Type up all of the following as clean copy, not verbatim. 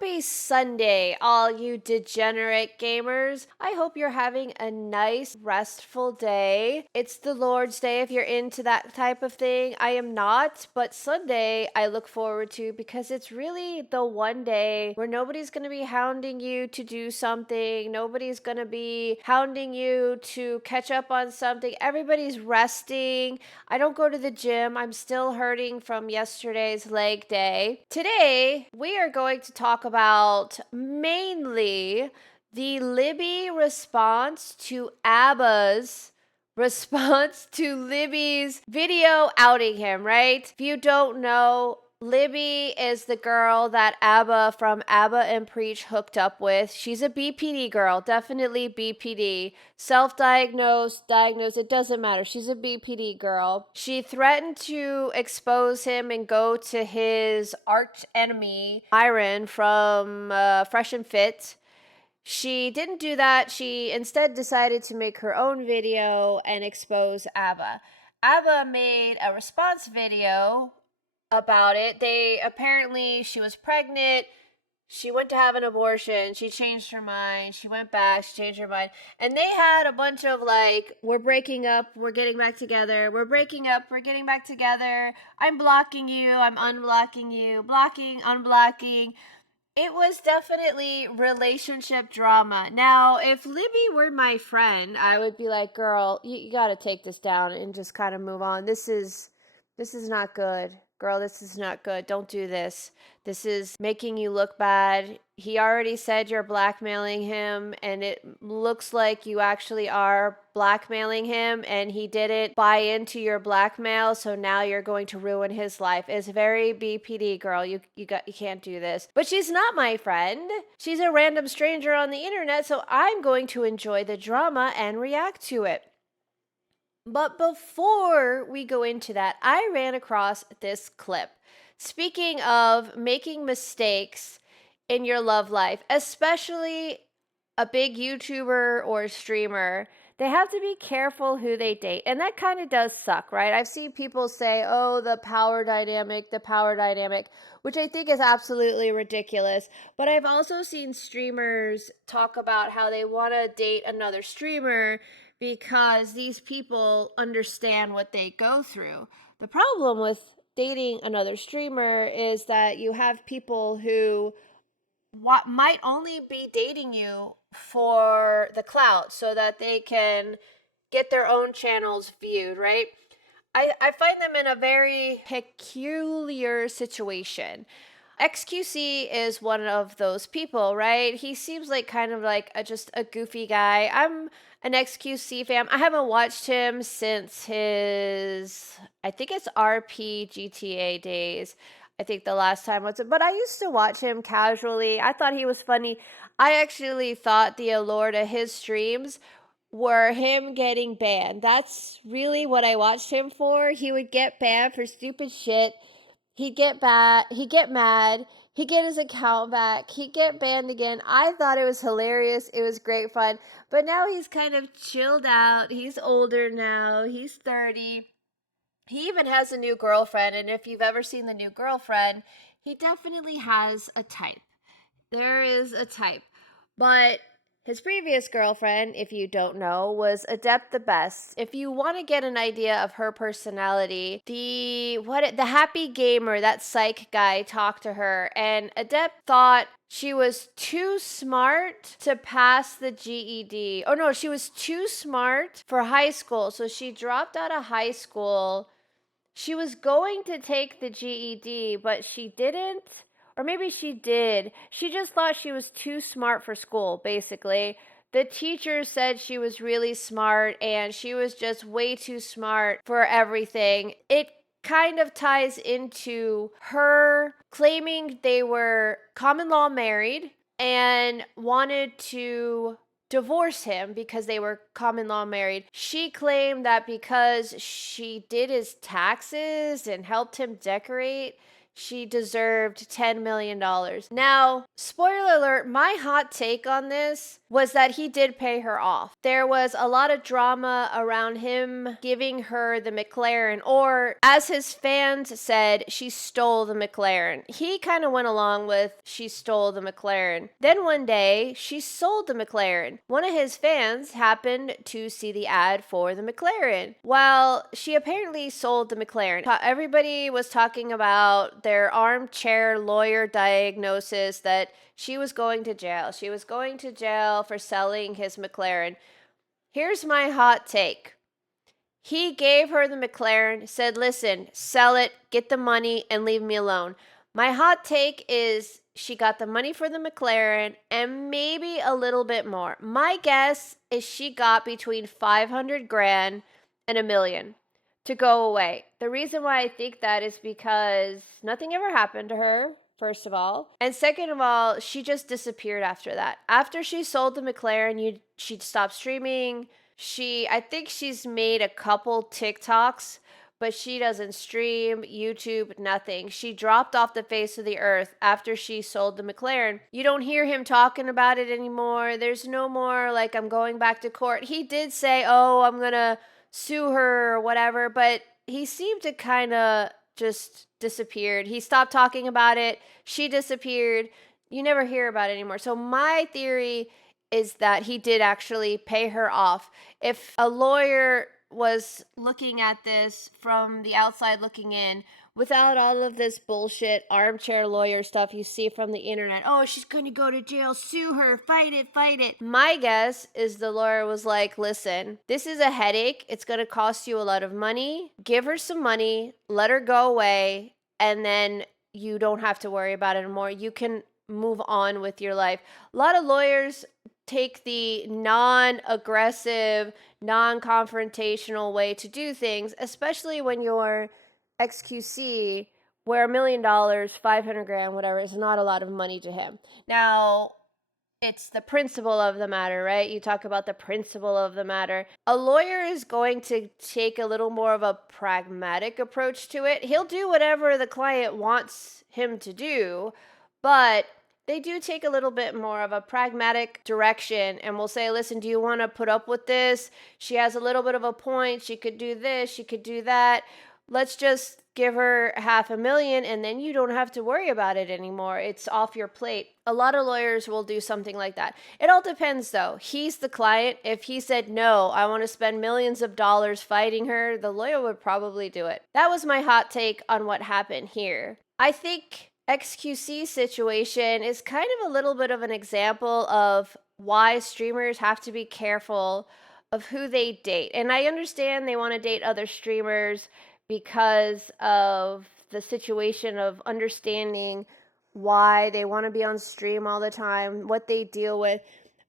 Happy Sunday, all you degenerate gamers. I hope you're having a nice, restful day. It's the Lord's Day if you're into that type of thing. I am not, but Sunday I look forward to because it's really the one day where nobody's going to be hounding you to do something. Nobody's going to be hounding you to catch up on something. Everybody's resting. I don't go to the gym. I'm still hurting from yesterday's leg day. Today, we are going to talk about mainly the Libby response to Aba's response to Libby's video outing him, right? If you don't know, Libby is the girl that Aba from Aba and Preach hooked up with. She's a BPD girl, definitely BPD. Self-diagnosed, diagnosed, it doesn't matter. She's a BPD girl. She threatened to expose him and go to his arch enemy, Myron from Fresh and Fit. She didn't do that. She instead decided to make her own video and expose Aba. Aba made a response video about it. She was pregnant. She went to have an abortion. She changed her mind. She went back. She changed her mind. And they had a bunch of like, we're breaking up. We're getting back together. We're breaking up. We're getting back together. I'm blocking you. I'm unblocking you. Blocking, unblocking. It was definitely relationship drama. Now, if Libby were my friend, I would be like, girl, you got to take this down and just kind of move on. This is not good. Girl, this is not good. Don't do this. This is making you look bad. He already said you're blackmailing him, and it looks like you actually are blackmailing him, and he didn't buy into your blackmail, so now you're going to ruin his life. It's very BPD, girl. You can't do this. But she's not my friend. She's a random stranger on the internet, so I'm going to enjoy the drama and react to it. But before we go into that, I ran across this clip. Speaking of making mistakes in your love life, especially a big YouTuber or streamer, they have to be careful who they date. And that kind of does suck, right? I've seen people say, oh, the power dynamic, which I think is absolutely ridiculous. But I've also seen streamers talk about how they want to date another streamer because these people understand what they go through. The problem with dating another streamer is that you have people who might only be dating you for the clout so that they can get their own channels viewed, right? I find them in a very peculiar situation. xQc is one of those people, right? He seems like kind of like just a goofy guy. I'm an xQc fan. I haven't watched him since his, I think it's RP GTA days. I think the last time was, but I used to watch him casually. I thought he was funny. I actually thought the allure to his streams were him getting banned. That's really what I watched him for. He would get banned for stupid shit. He'd get mad, he'd get his account back, he'd get banned again. I thought it was hilarious. It was great fun. But now he's kind of chilled out. He's older now. He's 30. He even has a new girlfriend. And if you've ever seen the new girlfriend, he definitely has a type. There is a type. But his previous girlfriend, if you don't know, was Adept the Best. If you want to get an idea of her personality, the happy gamer, that psych guy, talked to her, and Adept thought she was too smart to pass the GED. Oh no, she was too smart for high school, so she dropped out of high school. She was going to take the GED, but she didn't. Or maybe she did. She just thought she was too smart for school, basically. The teacher said she was really smart, and she was just way too smart for everything. It kind of ties into her claiming they were common law married and wanted to divorce him because they were common law married. She claimed that because she did his taxes and helped him decorate, she deserved $10 million. Now, spoiler alert, my hot take on this was that he did pay her off. There was a lot of drama around him giving her the McLaren, or as his fans said, she stole the McLaren. He kind of went along with she stole the McLaren. Then one day, she sold the McLaren. One of his fans happened to see the ad for the McLaren. Well, she apparently sold the McLaren. Everybody was talking about their armchair lawyer diagnosis that she was going to jail. She was going to jail for selling his McLaren. Here's my hot take. He gave her the McLaren, said, listen, sell it, get the money, and leave me alone. My hot take is she got the money for the McLaren and maybe a little bit more. My guess is she got between 500 grand and $1 million to go away. The reason why I think that is because nothing ever happened to her, first of all. And second of all, she just disappeared after that. After she sold the McLaren, she stopped streaming. I think she's made a couple TikToks, but she doesn't stream, YouTube, nothing. She dropped off the face of the earth after she sold the McLaren. You don't hear him talking about it anymore. There's no more like, I'm going back to court. He did say, oh, I'm going to sue her or whatever, but he seemed to kind of just disappeared. He stopped talking about it. She disappeared. You never hear about it anymore. So my theory is that he did actually pay her off. If a lawyer was looking at this from the outside looking in, without all of this bullshit armchair lawyer stuff you see from the internet, oh, she's gonna go to jail, sue her, fight it, fight it. My guess is the lawyer was like, listen, this is a headache. It's gonna cost you a lot of money. Give her some money, let her go away, and then you don't have to worry about it anymore. You can move on with your life. A lot of lawyers take the non-aggressive, non-confrontational way to do things, especially when you're xQc, where $1 million, 500 grand, whatever, is not a lot of money to him. Now, it's the principle of the matter, right? You talk about the principle of the matter. A lawyer is going to take a little more of a pragmatic approach to it. He'll do whatever the client wants him to do, but they do take a little bit more of a pragmatic direction and will say, listen, do you want to put up with this? She has a little bit of a point. She could do this. She could do that. Let's just give her $500,000 and then you don't have to worry about it anymore. It's off your plate. A lot of lawyers will do something like that. It all depends though. He's the client. If he said, no, I want to spend millions of dollars fighting her, the lawyer would probably do it. That was my hot take on what happened here. I think xQc situation is kind of a little bit of an example of why streamers have to be careful of who they date. And I understand they want to date other streamers because of the situation of understanding why they want to be on stream all the time, what they deal with.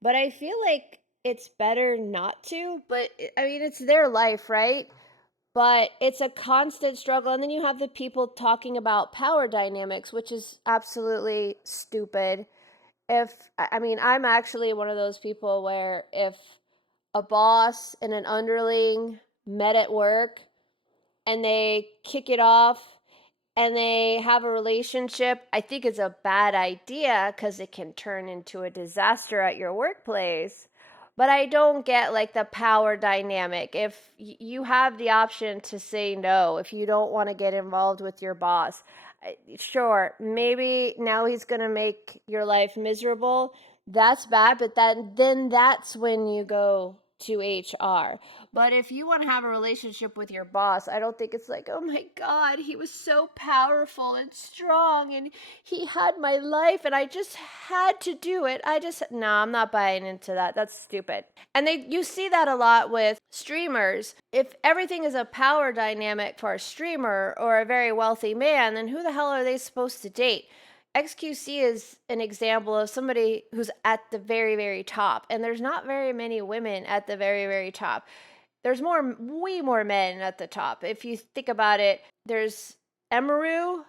But I feel like it's better not to. But I mean, it's their life, right? But it's a constant struggle. And then you have the people talking about power dynamics, which is absolutely stupid. I'm actually one of those people where if a boss and an underling met at work and they kick it off and they have a relationship, I think it's a bad idea because it can turn into a disaster at your workplace. But I don't get like the power dynamic. If you have the option to say no, if you don't want to get involved with your boss, sure, maybe now he's going to make your life miserable. That's bad, but then that's when you go to HR. But if you want to have a relationship with your boss, I don't think it's like, oh my God, he was so powerful and strong and he had my life and I just had to do it. No, I'm not buying into that. That's stupid. And you see that a lot with streamers. If everything is a power dynamic for a streamer or a very wealthy man, then who the hell are they supposed to date? xQc is an example of somebody who's at the very, very top. And there's not very many women at the very, very top. There's way more men at the top. If you think about it, there's Emaru,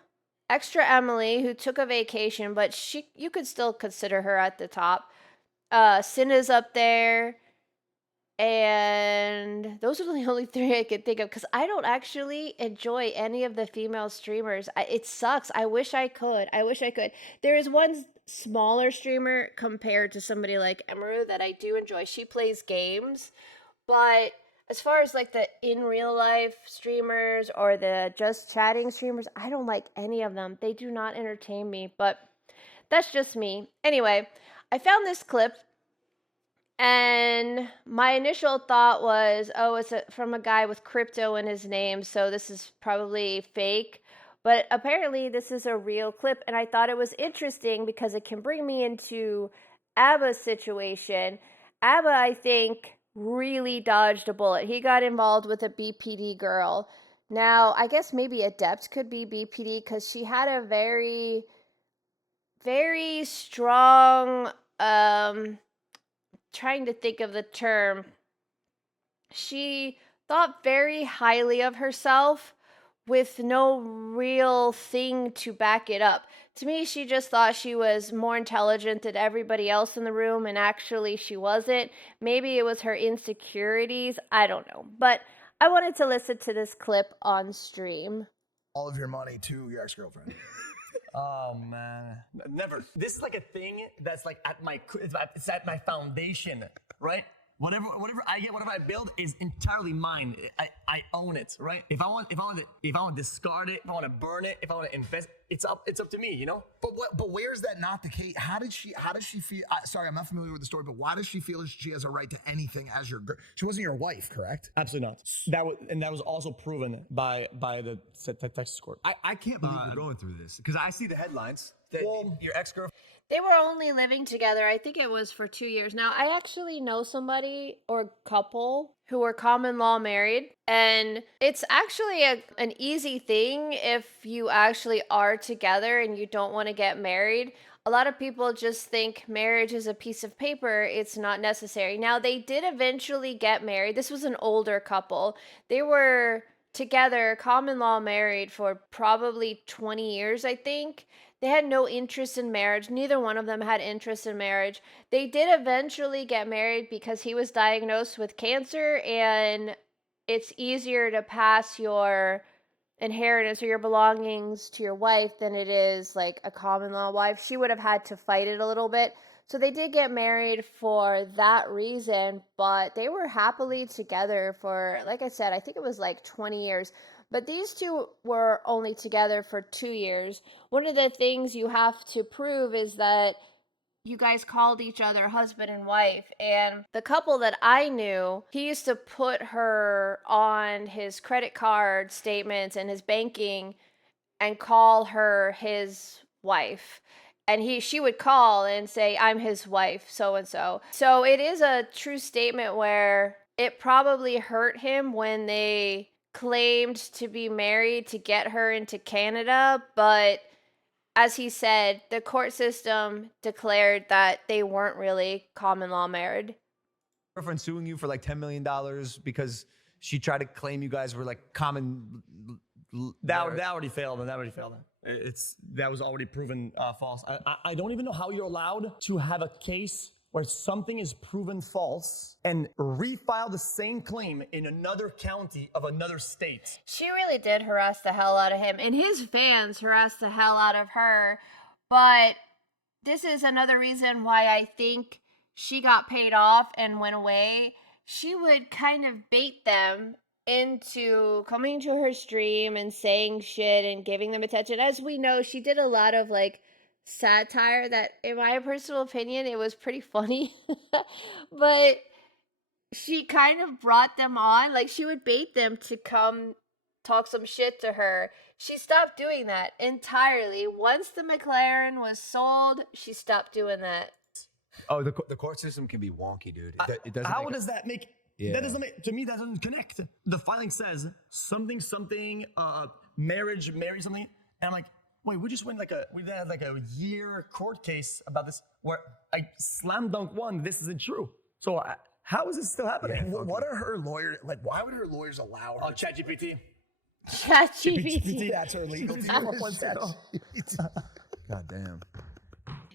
Extra Emily, who took a vacation, but you could still consider her at the top. Cinna's up there. And those are the only three I could think of because I don't actually enjoy any of the female streamers. It sucks. I wish I could. There is one smaller streamer compared to somebody like Amouranth that I do enjoy. She plays games, but as far as like the in real life streamers or the just chatting streamers, I don't like any of them. They do not entertain me, but that's just me. Anyway, I found this clip and my initial thought was, oh, it's from a guy with crypto in his name, so this is probably fake. But apparently, this is a real clip, and I thought it was interesting because it can bring me into Aba's situation. Aba, I think, really dodged a bullet. He got involved with a BPD girl. Now, I guess maybe Adept could be BPD because she had a very, very strong, trying to think of the term. She thought very highly of herself with no real thing to back it up. To me, she just thought she was more intelligent than everybody else in the room, and actually she wasn't. Maybe it was her insecurities. I don't know. But I wanted to listen to this clip on stream. All of your money to your ex-girlfriend. Oh man, never. This is like a thing that's like it's at my foundation, right? Whatever I get, whatever I build is entirely mine. I own it, right? If I want to discard it, if I want to burn it, if I want to invest, it's up to me, you know? But where is that not the case? How did she feel? Sorry, I'm not familiar with the story, but why does she feel she has a right to anything as your girl? She wasn't your wife, correct? Absolutely not. That was also proven by the Texas court. I can't believe you're going through this because I see the headlines that your ex-girlfriend. They were only living together, I think it was for 2 years. Now, I actually know somebody or couple who were common law married, and it's actually an easy thing if you actually are together and you don't want to get married. A lot of people just think marriage is a piece of paper. It's not necessary. Now, they did eventually get married. This was an older couple. They were together, common law married for probably 20 years, I think. They had no interest in marriage. Neither one of them had interest in marriage. They did eventually get married because he was diagnosed with cancer, and it's easier to pass your inheritance or your belongings to your wife than it is like a common law wife. She would have had to fight it a little bit. So they did get married for that reason, but they were happily together for, like I said, I think it was like 20 years. But these two were only together for 2 years. One of the things you have to prove is that you guys called each other husband and wife. And the couple that I knew, he used to put her on his credit card statements and his banking and call her his wife. And she would call and say, I'm his wife, so and so. So it is a true statement where it probably hurt him when they claimed to be married to get her into Canada, but as he said, the court system declared that they weren't really common law married. Girlfriend suing you for like $10 million because she tried to claim you guys were like common. That already failed, and that was already proven false. I don't even know how you're allowed to have a case where something is proven false and refile the same claim in another county of another state. She really did harass the hell out of him, and his fans harassed the hell out of her. But this is another reason why I think she got paid off and went away. She would kind of bait them into coming to her stream and saying shit and giving them attention. As we know, she did a lot of like satire that, in my personal opinion, it was pretty funny. But she kind of brought them on. Like, she would bait them to come talk some shit to her. She stopped doing that entirely. Once the McLaren was sold, she stopped doing that. Oh, the court system can be wonky, dude. It doesn't. How does that make? Yeah. That doesn't make, to me, that doesn't connect. The filing says something, marry something, and I'm like, wait, we had like a year court case about this where I slam dunk won. This isn't true. So how is this still happening? Yeah, what are her lawyers like? Why would her lawyers allow her? Oh, ChatGPT. ChatGPT. That's her legal team. God damn.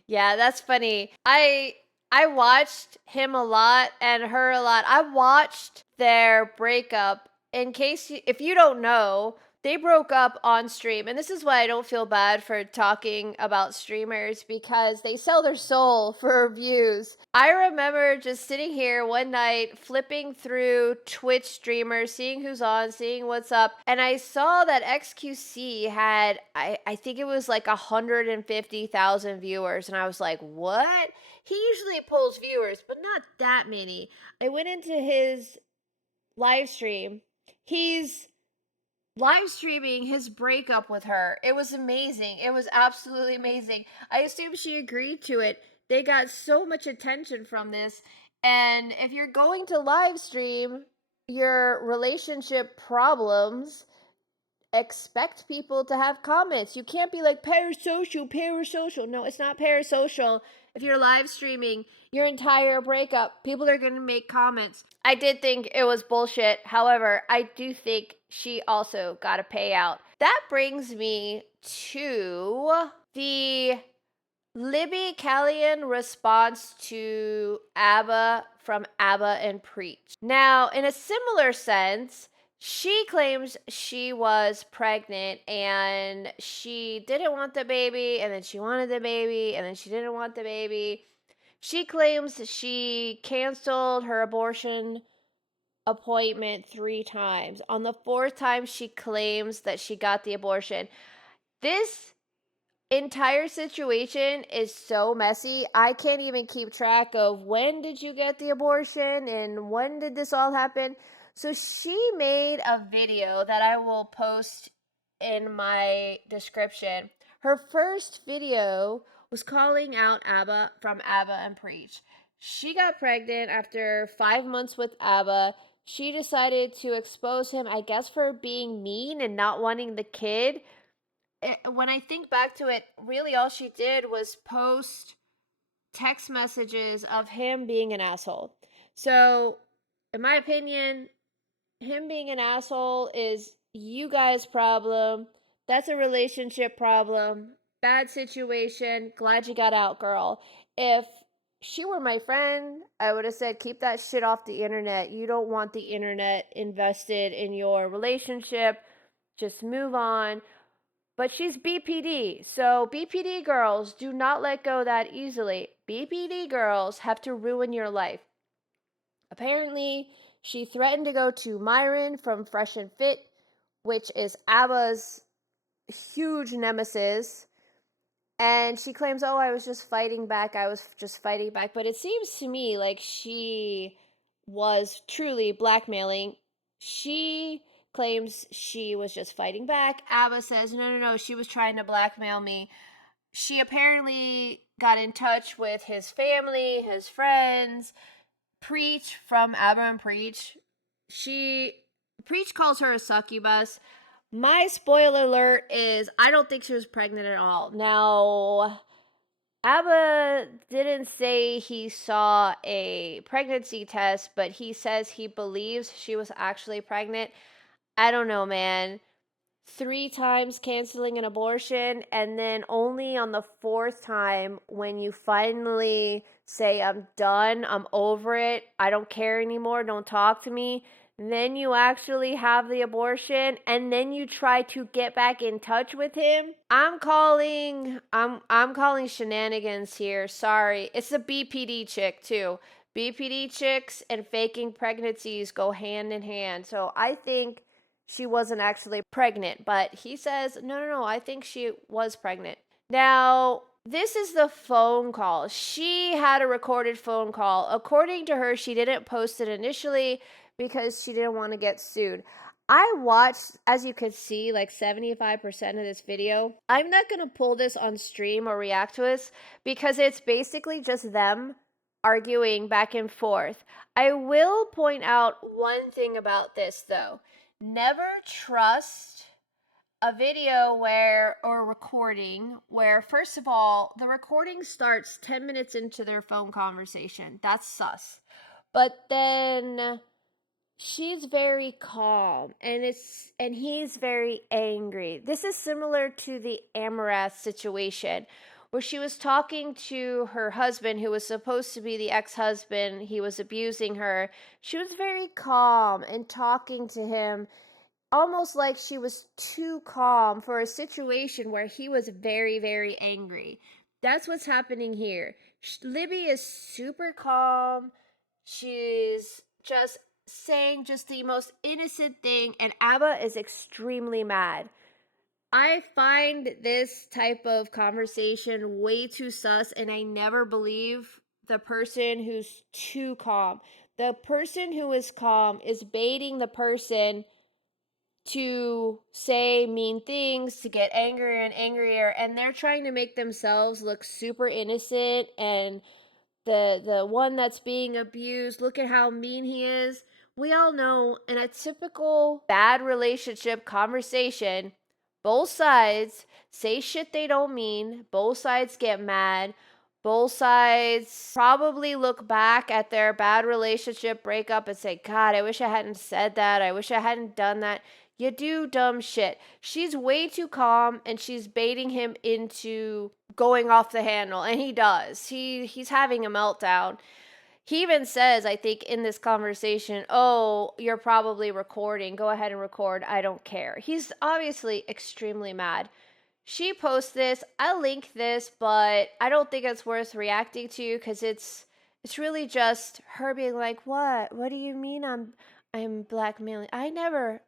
Yeah, that's funny. I I watched him a lot and her a lot. I watched their breakup. If you don't know, they broke up on stream. And this is why I don't feel bad for talking about streamers, because they sell their soul for views. I remember just sitting here one night, flipping through Twitch streamers, seeing who's on, seeing what's up. And I saw that xQc had, I think it was like 150,000 viewers. And I was like, what? He usually pulls viewers, but not that many. I went into his live stream. He's live streaming his breakup with her. It was amazing. It was absolutely amazing. I assume she agreed to it. They got so much attention from this. And if you're going to live stream your relationship problems, expect people to have comments. You can't be like parasocial. No, it's not parasocial. If you're live streaming your entire breakup, people are going to make comments. I did think it was bullshit. However, I do think she also got a payout. That brings me to the Libby Calian response to Aba from Aba and Preach. Now, in a similar sense, she claims she was pregnant and she didn't want the baby, and then she wanted the baby, and then she didn't want the baby. She claims she canceled her abortion appointment 3 times. On the 4th time, she claims that she got the abortion. This entire situation is so messy. I can't even keep track of when did you get the abortion and when did this all happen. So she made a video that I will post in my description. Her first video was calling out Aba from Aba and Preach. She got pregnant after 5 months with Aba. She decided to expose him, I guess, for being mean and not wanting the kid. When I think back to it, really all she did was post text messages of him being an asshole. So, in my opinion, him being an asshole is you guys' problem. That's a relationship problem. Bad situation. Glad you got out, girl. If she were my friend, I would have said, keep that shit off the internet. You don't want the internet invested in your relationship. Just move on. But she's BPD, so BPD girls do not let go that easily. BPD girls have to ruin your life. Apparently, she threatened to go to Myron from Fresh and Fit, which is Aba's huge nemesis. And she claims, oh, I was just fighting back. But it seems to me like she was truly blackmailing. She claims she was just fighting back. Aba says, no, she was trying to blackmail me. She apparently got in touch with his family, his friends. Preach from Aba and Preach. Preach calls her a succubus. My spoiler alert is I don't think she was pregnant at all. Now, Aba didn't say he saw a pregnancy test, but he says he believes she was actually pregnant. I don't know, man. 3 times canceling an abortion, and then only on the 4th time when you finally say, I'm done, I'm over it, I don't care anymore, don't talk to me, then you actually have the abortion, and then you try to get back in touch with him. I'm calling shenanigans here. Sorry. It's a BPD chick too. BPD chicks and faking pregnancies go hand in hand. So I think she wasn't actually pregnant, but he says, no, I think she was pregnant. Now, this is the phone call. She had a recorded phone call. According to her, she didn't post it initially because she didn't want to get sued. I watched, as you could see, like 75% of this video. I'm not going to pull this on stream or react to this because it's basically just them arguing back and forth. I will point out one thing about this, though. Never trust a video or recording where, first of all, the recording starts 10 minutes into their phone conversation. That's sus. But then she's very calm and he's very angry. This is similar to the Amouranth situation where she was talking to her husband, who was supposed to be the ex-husband. He was abusing her. She was very calm and talking to him, almost like she was too calm for a situation where he was very, very angry. That's what's happening here. Libby is super calm. She's just saying just the most innocent thing, and Aba is extremely mad. I find this type of conversation way too sus, and I never believe the person who's too calm. The person who is calm is baiting the person to say mean things, to get angrier and angrier, and they're trying to make themselves look super innocent, and the one that's being abused, look at how mean he is. We all know in a typical bad relationship conversation, both sides say shit they don't mean, both sides get mad, both sides probably look back at their bad relationship breakup and say, God, I wish I hadn't said that. I wish I hadn't done that. You do dumb shit. She's way too calm, and she's baiting him into going off the handle, and he does. He's having a meltdown. He even says, I think, in this conversation, oh, you're probably recording. Go ahead and record. I don't care. He's obviously extremely mad. She posts this. I'll link this, but I don't think it's worth reacting to, because it's really just her being like, what? What do you mean I'm blackmailing? I never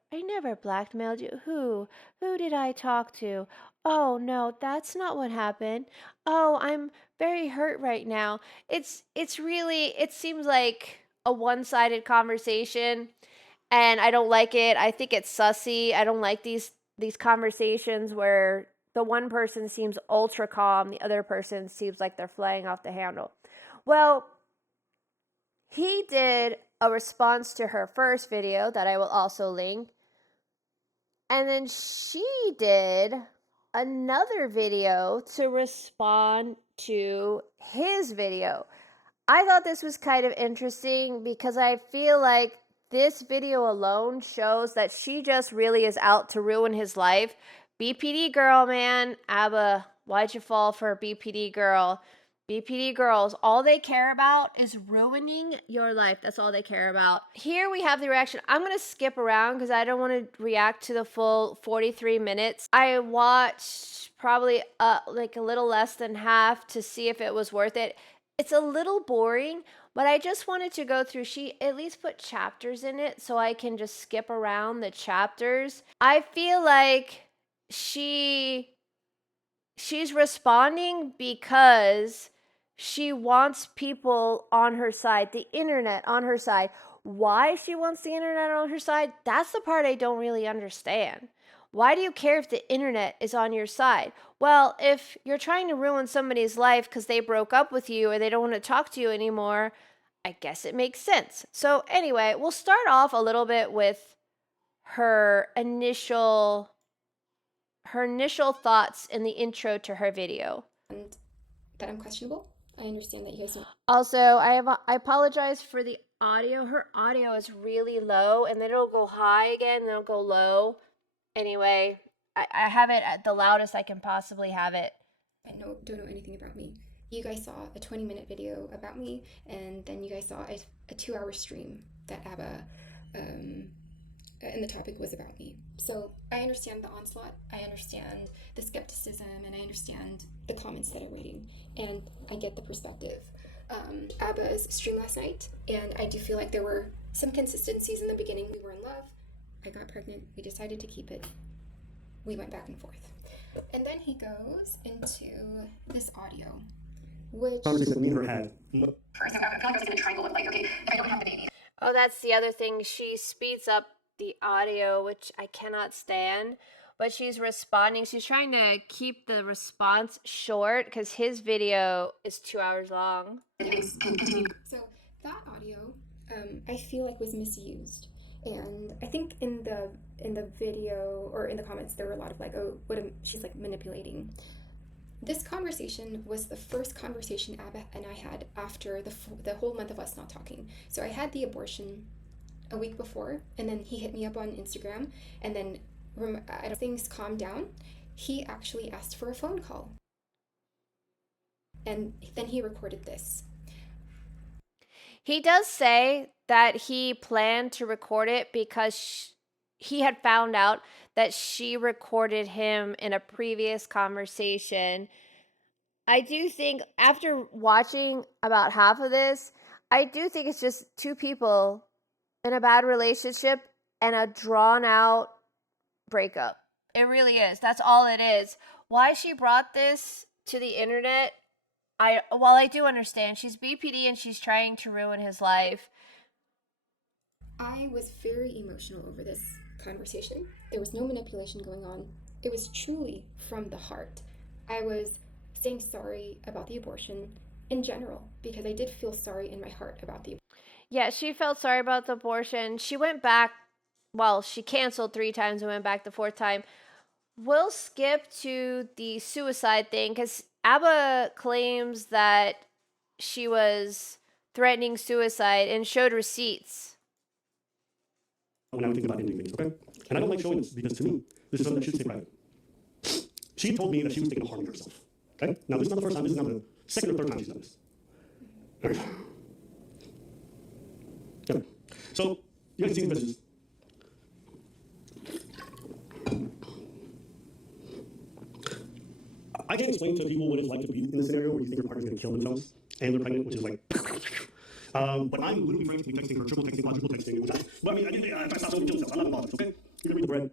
blackmailed you. Who? Who did I talk to? Oh no, that's not what happened. Oh, I'm very hurt right now. It's really, it seems like a one-sided conversation, and I don't like it. I think it's sussy. I don't like these conversations where the one person seems ultra calm, the other person seems like they're flying off the handle. Well, he did a response to her first video that I will also link. And then she did another video to respond to his video. I thought this was kind of interesting because I feel like this video alone shows that she just really is out to ruin his life. BPD girl, man. Aba, why'd you fall for a BPD girl? BPD girls, all they care about is ruining your life. That's all they care about. Here we have the reaction. I'm going to skip around because I don't want to react to the full 43 minutes. I watched probably like a little less than half to see if it was worth it. It's a little boring, but I just wanted to go through. She at least put chapters in it so I can just skip around the chapters. I feel like she's responding because she wants people on her side, the internet on her side. Why she wants the internet on her side, that's the part I don't really understand. Why do you care if the internet is on your side? Well, if you're trying to ruin somebody's life because they broke up with you or they don't want to talk to you anymore, I guess it makes sense. So anyway, we'll start off a little bit with her initial thoughts in the intro to her video. And that I'm questionable. I understand that you guys don't. Also, I apologize for the audio. Her audio is really low, and then it'll go high again, then it'll go low. Anyway, I have it at the loudest I can possibly have it. I don't know anything about me. You guys saw a 20-minute video about me, and then you guys saw a 2-hour stream that Aba, and the topic was about me. So I understand the onslaught, I understand the skepticism, and I understand the comments that I'm reading, and I get the perspective. Aba's stream last night, and I do feel like there were some consistencies in the beginning. We were in love. I got pregnant. We decided to keep it. We went back and forth. And then he goes into this audio, which... Conversation we never had. First, I feel like I was in a triangle of like, okay, if I don't have the baby. Oh, that's the other thing. She speeds up the audio, which I cannot stand, but she's responding. She's trying to keep the response short because his video is 2 hours long. So that audio, I feel like was misused. And I think in the video or in the comments there were a lot of like, oh, she's like manipulating. This conversation was the first conversation Aba and I had after the whole month of us not talking. So I had the abortion a week before, and then he hit me up on Instagram, and then things calmed down. He actually asked for a phone call. And then he recorded this. He does say that he planned to record it because he had found out that she recorded him in a previous conversation. I do think after watching about half of this, I do think it's just two people in a bad relationship and a drawn out breakup. It really is. That's all it is. Why she brought this to the internet, while I do understand she's BPD and she's trying to ruin his life. I was very emotional over this conversation. There was no manipulation going on. It was truly from the heart. I was saying sorry about the abortion in general because I did feel sorry in my heart about the abortion. Yeah, she felt sorry about the abortion. She went back, well, she canceled 3 times and went back the 4th time. We'll skip to the suicide thing because Aba claims that she was threatening suicide and showed receipts. When I would think about ending things, okay? And I don't like showing this because to me, this is something that should stay private. She told me that she was thinking of harming herself, okay? Now, this is not the first time, this is now the second or third time she's done this. All right. Okay. So, you guys can see the messages. I can't explain to people what it's like to be in the scenario where you think your partner's gonna kill themselves and they're pregnant, which is like, but I'm literally frantically texting her, triple texting, quadruple texting, which I mean, if I stop someone kills themselves, I'm not bothered, okay? You're gonna read the bread.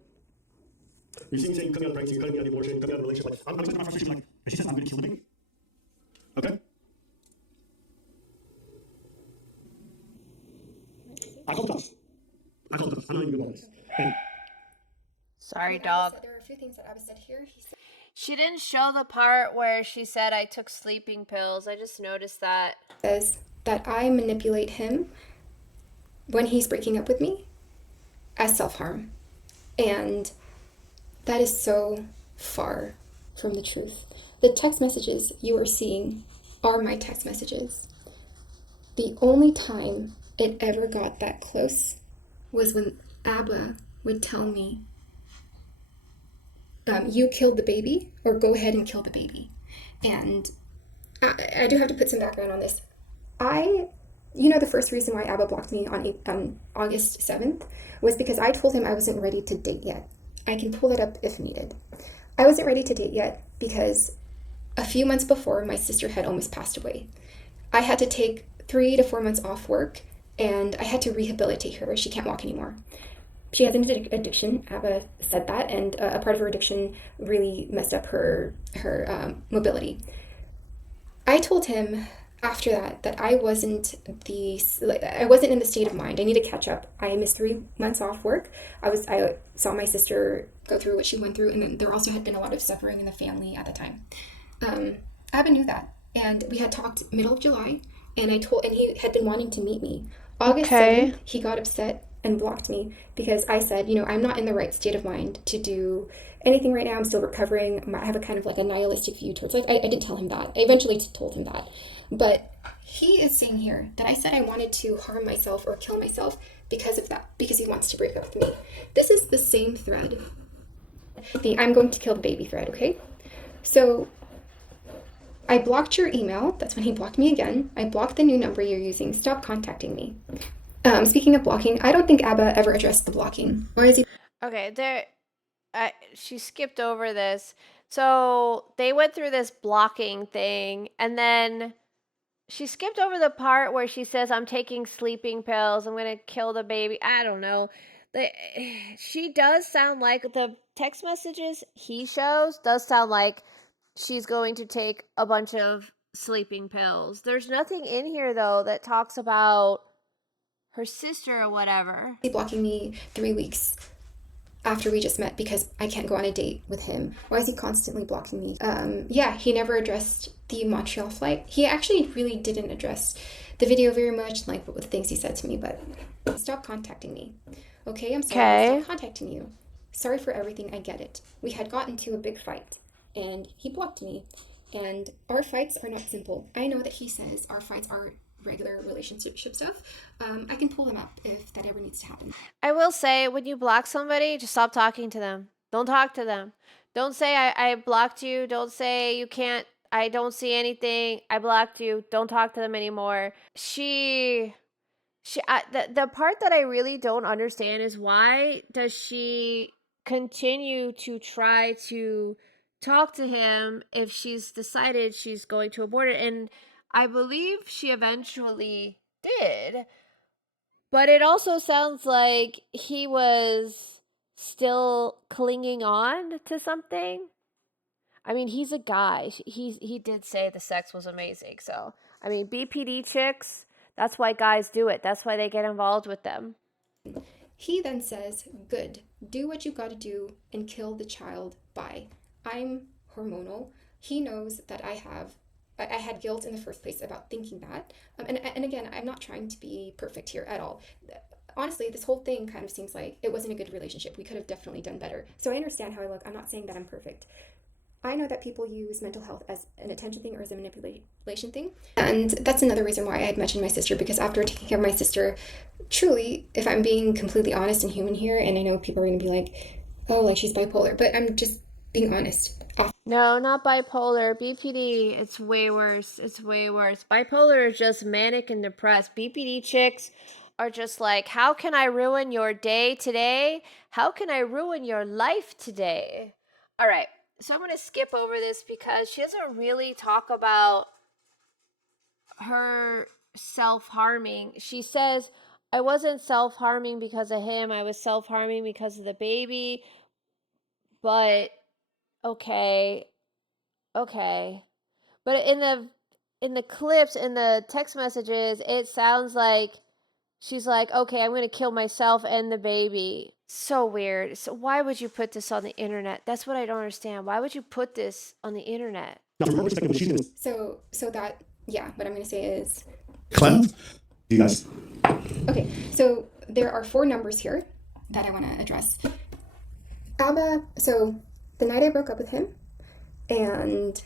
You see me saying, coming out of pregnancy, cutting me out of the abortion, coming out of the relationship, like, I'm expecting my frustration, like, if she says I'm gonna kill the baby, okay? I called the cops. I'm not even good about this. And Sorry, dog. There were a few things that Aba said here. He said, She didn't show the part where she said I took sleeping pills. I just noticed that. says that I manipulate him when he's breaking up with me as self-harm. And that is so far from the truth. The text messages you are seeing are my text messages. The only time it ever got that close was when Aba would tell me, you killed the baby, or go ahead and kill the baby. And I do have to put some background on this. The first reason why Aba blocked me on August 7th was because I told him I wasn't ready to date yet. I can pull that up if needed. I wasn't ready to date yet because a few months before, my sister had almost passed away. I had to take 3 to 4 months off work, and I had to rehabilitate her. She can't walk anymore. She has an addiction. Aba said that, and a part of her addiction really messed up her mobility. I told him after that I wasn't in the state of mind. I need to catch up. I missed 3 months off work. I saw my sister go through what she went through, and then there also had been a lot of suffering in the family at the time. Aba knew that, and we had talked middle of July, and he had been wanting to meet me. August 7th, he got upset and blocked me because I said, I'm not in the right state of mind to do anything right now. I'm still recovering. I have a kind of like a nihilistic view towards life. I didn't tell him that. I eventually told him that. But he is saying here that I said I wanted to harm myself or kill myself because of that, because he wants to break up with me. This is the same thread. The I'm going to kill the baby thread, okay? So I blocked your email. That's when he blocked me again. I blocked the new number you're using. Stop contacting me. Speaking of blocking, I don't think Aba ever addressed the blocking. Why is he? Okay, she skipped over this. So they went through this blocking thing, and then she skipped over the part where she says, I'm taking sleeping pills. I'm going to kill the baby. I don't know. She does sound like the text messages he shows does sound like she's going to take a bunch of sleeping pills. There's nothing in here, though, that talks about her sister or whatever. He's blocking me 3 weeks after we just met because I can't go on a date with him. Why is he constantly blocking me? He never addressed the Montreal flight. He actually really didn't address the video very much, like the things he said to me, but stop contacting me. Okay, I'm sorry. Stop contacting you. Sorry for everything, I get it. We had gotten to a big fight, and he blocked me. And our fights are not simple. I know that he says our fights are regular relationship stuff. I can pull them up if that ever needs to happen. I will say, when you block somebody, just stop talking to them. Don't talk to them. Don't say I blocked you. Don't say you can't I don't see anything. I blocked you. Don't talk to them anymore. The part that I really don't understand is why does she continue to try to talk to him if she's decided she's going to abort it? And I believe she eventually did. But it also sounds like he was still clinging on to something. I mean, he's a guy. He did say the sex was amazing. So, I mean, BPD chicks, that's why guys do it. That's why they get involved with them. He then says, good, do what you gotta do and kill the child. Bye. I'm hormonal. He knows that I had guilt in the first place about thinking that. And again, I'm not trying to be perfect here at all. Honestly, this whole thing kind of seems like it wasn't a good relationship. We could have definitely done better. So I understand how I look. I'm not saying that I'm perfect. I know that people use mental health as an attention thing or as a manipulation thing. And that's another reason why I had mentioned my sister, because after taking care of my sister, truly, if I'm being completely honest and human here, and I know people are going to be like, oh, like she's bipolar, but I'm just being honest. No, not bipolar. BPD, it's way worse. It's way worse. Bipolar is just manic and depressed. BPD chicks are just like, how can I ruin your day today? How can I ruin your life today? All right. So I'm going to skip over this because she doesn't really talk about her self-harming. She says, I wasn't self-harming because of him. I was self-harming because of the baby. But okay. But in the clips, in the text messages, it sounds like she's like, okay, I'm going to kill myself and the baby. So weird. So why would you put this on the internet? That's what I don't understand. Why would you put this on the internet? Now, from her perspective, what she's gonna So that, yeah, what I'm going to say is, cleanse you guys. okay, so there are 4 numbers here that I want to address. Aba, so the night I broke up with him, and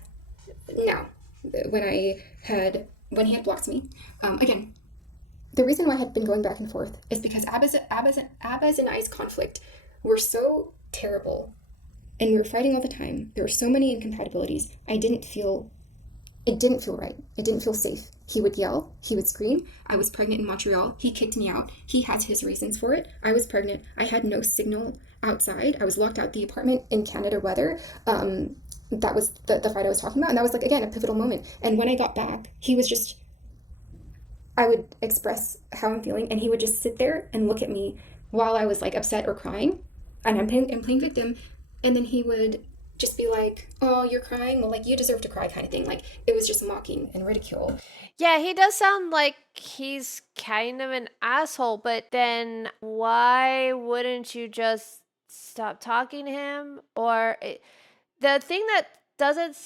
now, when he had blocked me, again, the reason why I had been going back and forth is because Aba's and I's conflict were so terrible, and we were fighting all the time. There were so many incompatibilities. It didn't feel right. It didn't feel safe. He would yell. He would scream. I was pregnant in Montreal. He kicked me out. He has his reasons for it. I was pregnant. I had no signal outside. I was locked out the apartment in Canada weather. That was the fight I was talking about. And that was, like, again, a pivotal moment. And when I got back, he was just, I would express how I'm feeling, and he would just sit there and look at me while I was, like, upset or crying. And I'm playing victim. And then he would just be like, oh, you're crying? Well, like, you deserve to cry kind of thing. Like, it was just mocking and ridicule. Yeah, he does sound like he's kind of an asshole, but then why wouldn't you just stop talking to him? The thing that doesn't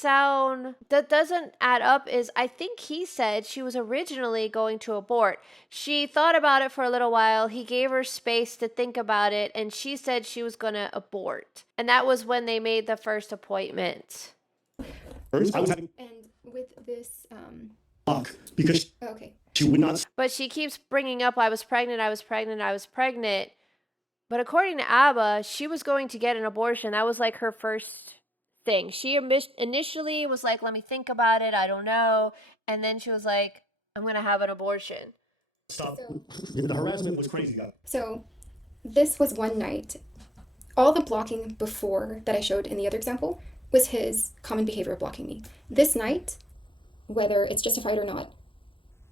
add up is I think he said she was originally going to abort. She thought about it for a little while. He gave her space to think about it, and she said she was going to abort. And that was when they made the first appointment. First, I was having And with this, block because okay. she would not. But she keeps bringing up, I was pregnant. But according to Aba, she was going to get an abortion. That was like her first thing. She initially was like, let me think about it. I don't know. And then she was like, I'm going to have an abortion. Stop. The harassment was crazy, guys. So this was one night. All the blocking before that I showed in the other example was his common behavior of blocking me. This night, whether it's justified or not,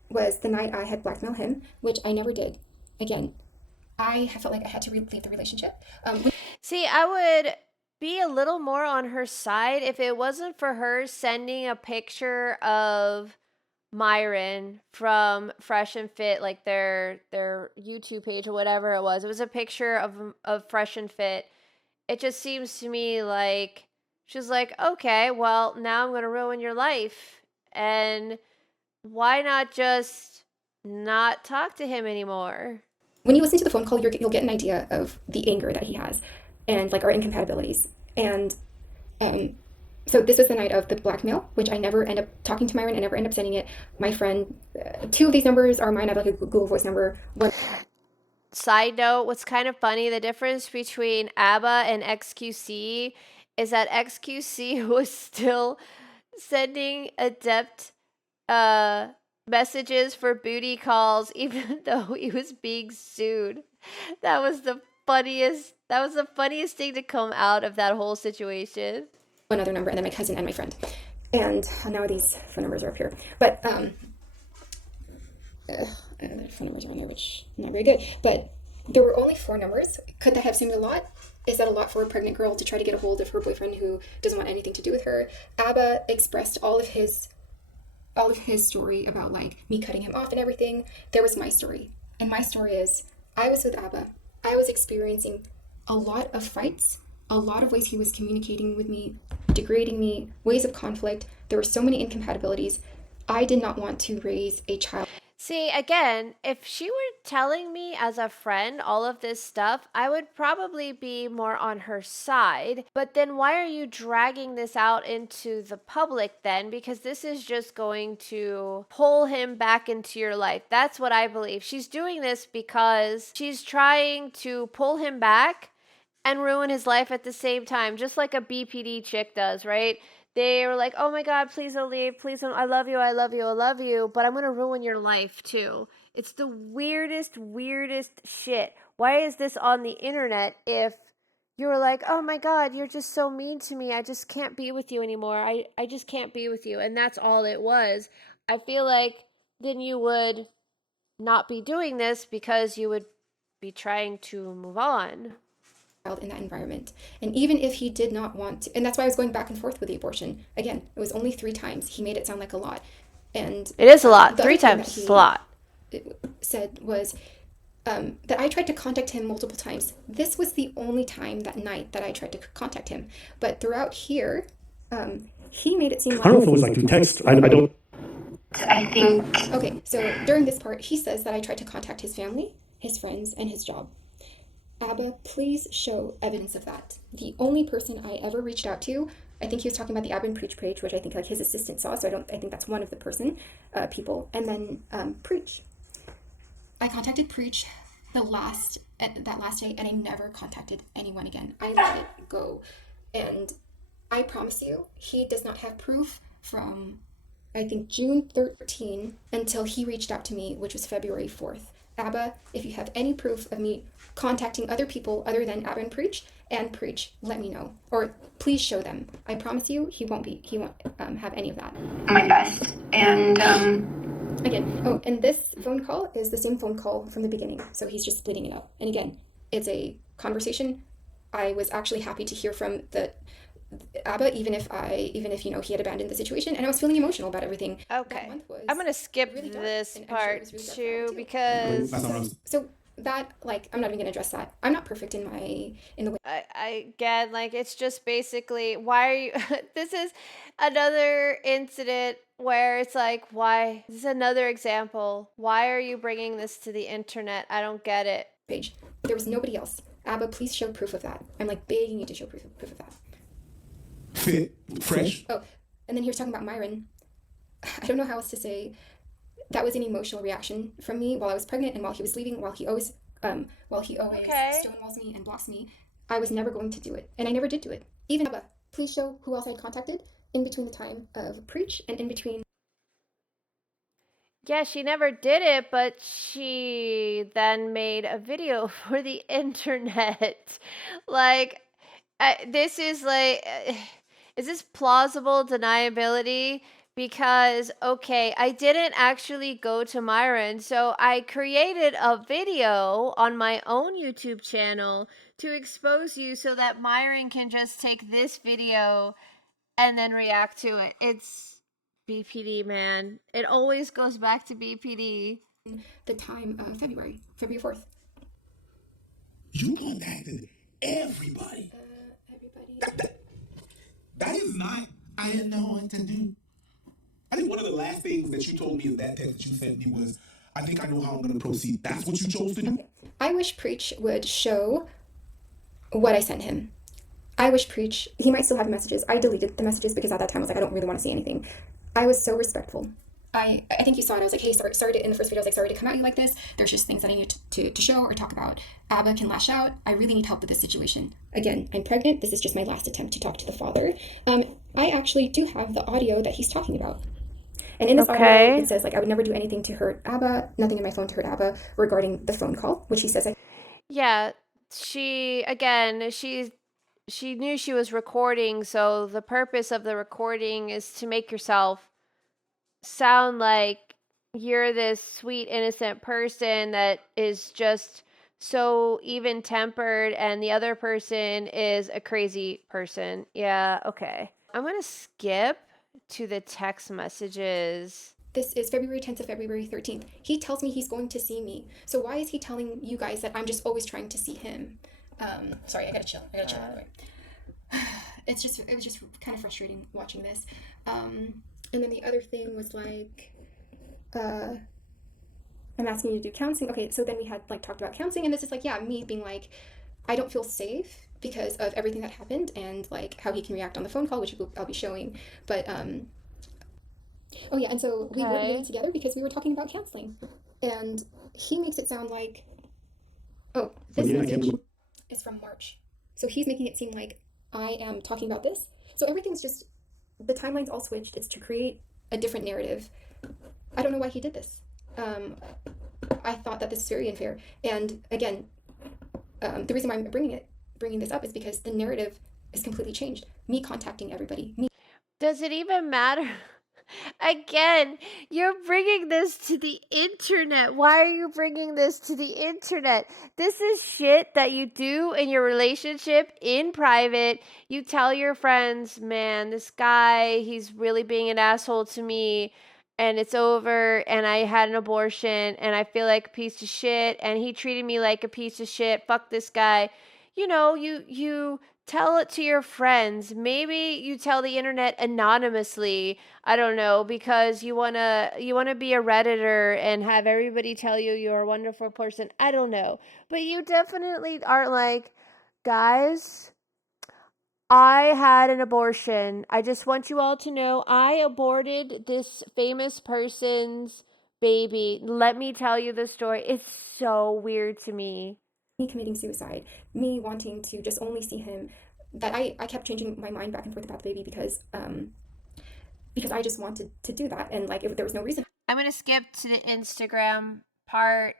was the night I had blackmailed him, which I never did. Again, I felt like I had to leave the relationship. See, I would be a little more on her side if it wasn't for her sending a picture of Myron from Fresh and Fit, like their YouTube page or whatever it was. It was a picture of Fresh and Fit. It just seems to me like she's like, okay, well, now I'm going to ruin your life. And why not just not talk to him anymore? When you listen to the phone call, you'll get an idea of the anger that he has and like our incompatibilities. And so this was the night of the blackmail, which I never end up talking to Myron. I never end up sending it. My friend, 2 of these numbers are mine. I have like a Google Voice number. Side note, what's kind of funny, the difference between Aba and xQc is that xQc was still sending Adept messages for booty calls even though he was being sued. That was the funniest thing to come out of that whole situation. One other number, and then my cousin and my friend. And now these phone numbers are up here. But the phone numbers are on there, which not very good. But there were only 4 numbers. Could that have seemed a lot? Is that a lot for a pregnant girl to try to get a hold of her boyfriend who doesn't want anything to do with her? Aba expressed all of his story about like me cutting him off and everything. There was my story. And my story is I was with Aba. I was experiencing a lot of fights, a lot of ways he was communicating with me, degrading me, ways of conflict. There were so many incompatibilities. I did not want to raise a child. See, again, if she were telling me as a friend all of this stuff, I would probably be more on her side. But then why are you dragging this out into the public then? Because this is just going to pull him back into your life. That's what I believe. She's doing this because she's trying to pull him back and ruin his life at the same time, just like a BPD chick does, right? They were like, oh my God, please don't leave. Please don't. I love you. I love you. I love you. But I'm going to ruin your life too. It's the weirdest shit. Why is this on the internet if you're like, oh my God, you're just so mean to me. I just can't be with you anymore. I just can't be with you. And that's all it was. I feel like then you would not be doing this because you would be trying to move on in that environment. And even if he did not want to, and that's why I was going back and forth with the abortion. Again, it was only 3 times. He made it sound like a lot. And it is a lot. 3 times is a lot. Said was that I tried to contact him multiple times. This was the only time that night that I tried to contact him. But throughout here, he made it seem like... I don't know if it was like through text. I think... Okay, so during this part, he says that I tried to contact his family, his friends, and his job. Aba, please show evidence of that. The only person I ever reached out to, I think he was talking about the Aba and Preach page, which I think like his assistant saw, so I think that's one of the people. And then Preach. I contacted Preach that last day, and I never contacted anyone again. I let it go. And I promise you, he does not have proof from, I think, June 13 until he reached out to me, which was February 4th. Aba, if you have any proof of me contacting other people other than Aba and Preach, let me know. Or please show them. I promise you, he won't have any of that. My best. And again, and this phone call is the same phone call from the beginning. So he's just splitting it up. And again, it's a conversation. I was actually happy to hear from Aba, even if he had abandoned the situation, and I was feeling emotional about everything. Okay, I'm gonna skip really this part too because that, like, I'm not even gonna address that. I'm not perfect in the way. I again, like, it's just basically why are you? This is another incident where it's like, why? This is another example. Why are you bringing this to the internet? I don't get it. Page. There was nobody else. Aba, please show proof of that. I'm like begging you to show proof of that. Fit, fresh. Oh, and then he was talking about Myron. I don't know how else to say. That was an emotional reaction from me while I was pregnant and while he was leaving, while he always stonewalls me and blocks me. I was never going to do it, and I never did do it. Even Aba, please show who else I contacted in between the time of Preach and in between. Yeah, she never did it, but she then made a video for the internet. Like, this is like... Is this plausible deniability? Because, okay, I didn't actually go to Myron, so I created a video on my own YouTube channel to expose you so that Myron can just take this video and then react to it. It's BPD, man. It always goes back to BPD. The time of February 4th. You contacted everybody. That is not, I didn't know what to do. I think one of the last things that you told me in that text that you sent me was, I think I know how I'm going to proceed. That's what you chose to do? I wish Preach would show what I sent him. I wish Preach, he might still have messages. I deleted the messages because at that time I was like, I don't really want to see anything. I was so respectful. I think you saw it. I was like, hey, sorry to, in the first video, I was like, sorry to come at you like this. There's just things that I need to show or talk about. Aba can lash out. I really need help with this situation. Again, I'm pregnant. This is just my last attempt to talk to the father. I actually do have the audio that he's talking about. And in this audio, it says, like, I would never do anything to hurt Aba, nothing in my phone to hurt Aba regarding the phone call, which he says. Yeah, she knew she was recording, so the purpose of the recording is to make yourself sound like you're this sweet, innocent person that is just so even-tempered, and the other person is a crazy person. Yeah, okay. I'm gonna skip to the text messages. This is February 10th to February 13th. He tells me he's going to see me. So why is he telling you guys that I'm just always trying to see him? Sorry, I gotta chill. By the way. It was just kind of frustrating watching this. And then the other thing was like, I'm asking you to do counseling. Okay, so then we had like talked about counseling, and this is like, yeah, me being like, I don't feel safe because of everything that happened and like how he can react on the phone call, which I'll be showing. But oh yeah, and so we weren't really together because we were talking about counseling, and he makes it sound like, oh, this message is from March, so he's making it seem like I am talking about this. So everything's just, the timeline's all switched. It's to create a different narrative. I don't know why he did this. I thought that this is very unfair. And again, the reason why I'm bringing this up is because the narrative is completely changed. Me contacting everybody. Does it even matter? Again, you're bringing this to the internet. Why are you bringing this to the internet? This is shit that you do in your relationship in private. You tell your friends, man, this guy, he's really being an asshole to me, and it's over, and I had an abortion, and I feel like a piece of shit, and he treated me like a piece of shit. Fuck this guy. You know, you tell it to your friends. Maybe you tell the internet anonymously. I don't know, because you wanna be a Redditor and have everybody tell you you're a wonderful person. I don't know. But you definitely aren't like, guys, I had an abortion. I just want you all to know I aborted this famous person's baby. Let me tell you the story. It's so weird to me. Me committing suicide, me wanting to just only see him, that I kept changing my mind back and forth about the baby because I just wanted to do that, and like there was no reason. I'm gonna skip to the Instagram part.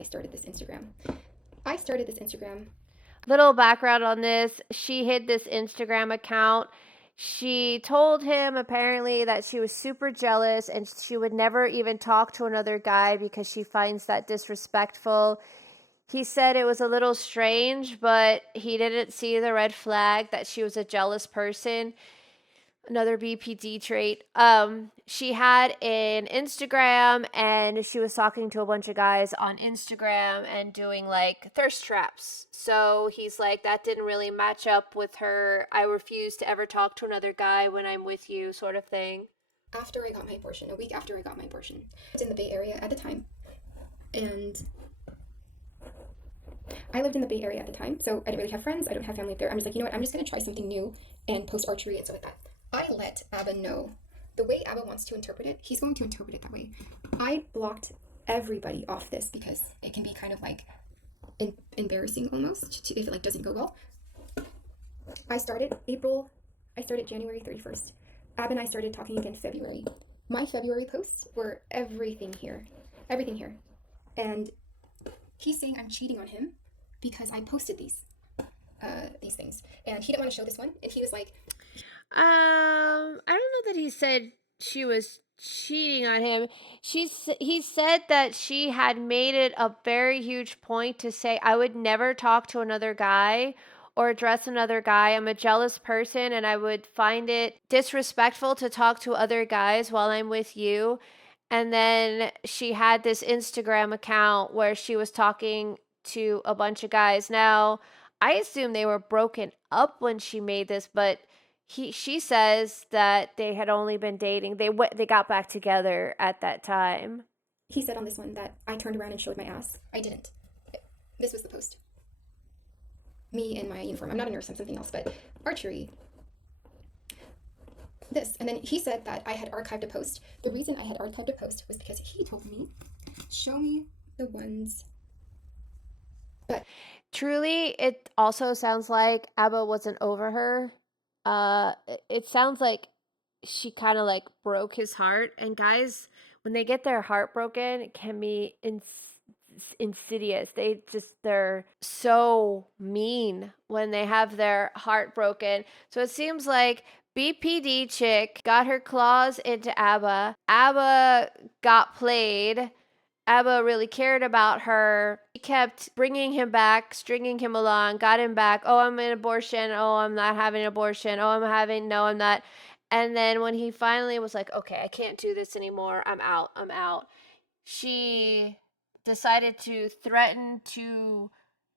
I started this Instagram. Little background on this. She hid this Instagram account. She told him apparently that she was super jealous and she would never even talk to another guy because she finds that disrespectful. He said it was a little strange, but he didn't see the red flag that she was a jealous person. Another BPD trait. She had an Instagram and she was talking to a bunch of guys on Instagram and doing like thirst traps. So he's like, that didn't really match up with her. I refuse to ever talk to another guy when I'm with you, sort of thing. After I got my abortion, a week after I got my abortion, I was in the Bay Area at the time. And I lived in the Bay Area at the time, so I didn't really have friends. I don't have family up there. I'm just like, you know what? I'm just going to try something new and post archery and stuff like that. I let Aba know. The way Aba wants to interpret it, he's going to interpret it that way. I blocked everybody off this because it can be kind of like embarrassing almost if it like doesn't go well. I started January 31st. Aba and I started talking again February. My February posts were everything here. And he's saying I'm cheating on him because I posted these things. And he didn't want to show this one. And he was like, I don't know that he said she was cheating on him. He said that she had made it a very huge point to say, I would never talk to another guy or address another guy. I'm a jealous person and I would find it disrespectful to talk to other guys while I'm with you. And then she had this Instagram account where she was talking to a bunch of guys. Now, I assume they were broken up when she made this, but she says that they had only been dating. They got back together at that time. He said on this one that I turned around and showed my ass. I didn't. This was the post. Me in my uniform. I'm not a nurse, I'm something else, but archery. this. And then he said that I had archived a post. The reason I had archived a post was because he told me, show me the ones. But Truly, it also sounds like Aba wasn't over her. It sounds like she kind of like broke his heart. And guys, when they get their heart broken, it can be insidious. They're so mean when they have their heart broken. So it seems like BPD chick got her claws into Aba. Aba got played. Aba really cared about her. He kept bringing him back, stringing him along, got him back. Oh, I'm an abortion. Oh, I'm not having an abortion. Oh, no, I'm not. And then when he finally was like, okay, I can't do this anymore. I'm out. She decided to threaten to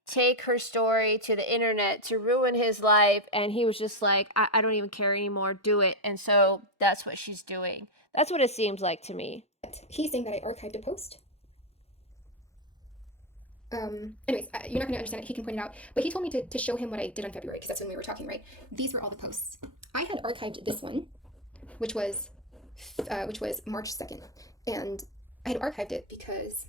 take her story to the internet to ruin his life. And he was just like, I don't even care anymore. Do it. And so that's what she's doing. That's what it seems like to me. he's saying that I archived a post. Anyways, you're not going to understand it. He can point it out. But he told me to show him what I did on February, because that's when we were talking, right? These were all the posts. I had archived this one, which was March 2nd. And I had archived it because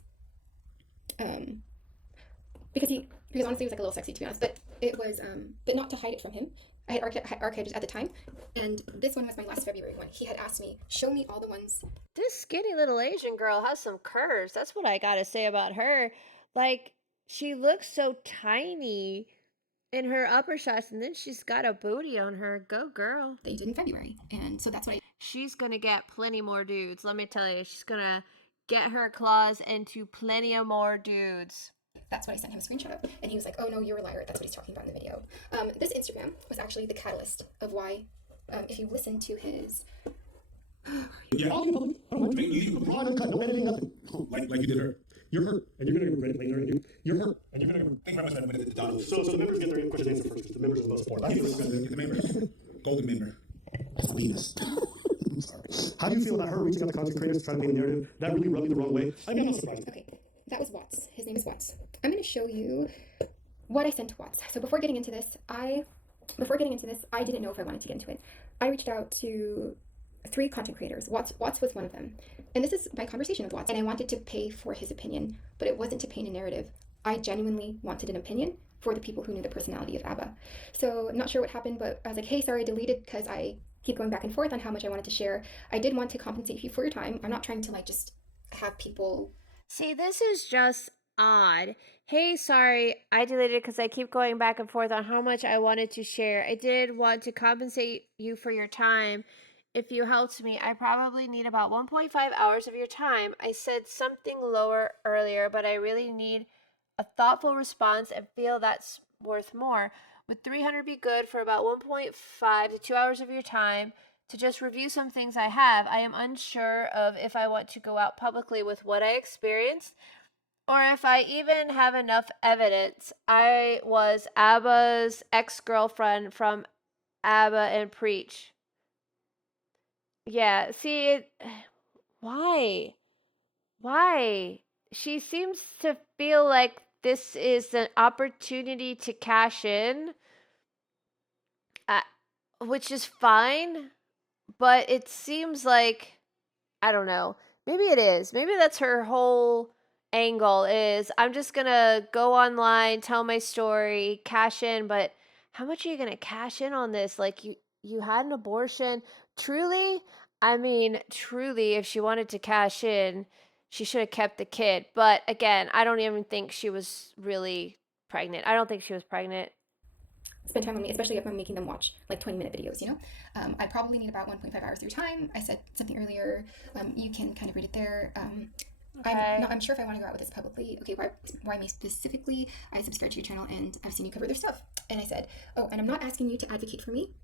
he honestly was like a little sexy, to be honest. But it was, but not to hide it from him. I had archived it at the time. And this one was my last February one. He had asked me, show me all the ones. This skinny little Asian girl has some curves. That's what I gotta say about her. Like, she looks so tiny in her upper shots, and then she's got a booty on her. Go, girl. They did in February. And so that's what She's gonna get plenty more dudes. Let me tell you, she's gonna get her claws into plenty of more dudes. That's what I sent him a screenshot of. And he was like, oh no, you're a liar. That's what he's talking about in the video. This Instagram was actually the catalyst of why, if you listen to his... Yeah, all in public. I don't want to you. Raw and uncut, no editing, nothing. Like you did her. You're hurt, and you're going to regret it later. You're hurt, and you're going to... Thank you very much for Donald. So the members get their questions answered first, because the members are the most important. The member. Golden member. That's Venus. I'm sorry. How do you feel about her reaching out to content creators to try to paint a narrative? That really rubbed you the wrong way? I mean, I'm not surprised. Okay, that was Watts. His name is Watts. I'm going to show you what I sent to Watts. So before getting into this, I didn't know if I wanted to get into it. I reached out to 3 content creators. Watts was one of them. And this is my conversation with Watts. And I wanted to pay for his opinion, but it wasn't to paint a narrative. I genuinely wanted an opinion for the people who knew the personality of Aba. So I'm not sure what happened, but I was like, hey, sorry, I deleted because I keep going back and forth on how much I wanted to share. I did want to compensate you for your time. I'm not trying to like just have people... See, this is just odd. Hey, sorry, I deleted because I keep going back and forth on how much I wanted to share. I did want to compensate you for your time. If you helped me, I probably need about 1.5 hours of your time. I said something lower earlier, but I really need a thoughtful response and feel that's worth more. Would 300 be good for about 1.5 to 2 hours of your time to just review some things I have? I am unsure of if I want to go out publicly with what I experienced, or if I even have enough evidence. I was Aba's ex-girlfriend from Aba and Preach. Yeah, see, why? She seems to feel like this is an opportunity to cash in, which is fine, but it seems like, I don't know, maybe it is. Maybe that's her whole angle is, I'm just gonna go online, tell my story, cash in, but how much are you gonna cash in on this? Like, you had an abortion. Truly, if she wanted to cash in, she should have kept the kid. But again, I don't even think she was really pregnant. I don't think she was pregnant. Spend time on me, especially if I'm making them watch like 20-minute videos, you know? I probably need about 1.5 hours of your time. I said something earlier. You can kind of read it there. Okay. I'm sure if I want to go out with this publicly. Okay, why me specifically? I subscribe to your channel and I've seen you cover their stuff. And I said, oh, and I'm not asking you to advocate for me.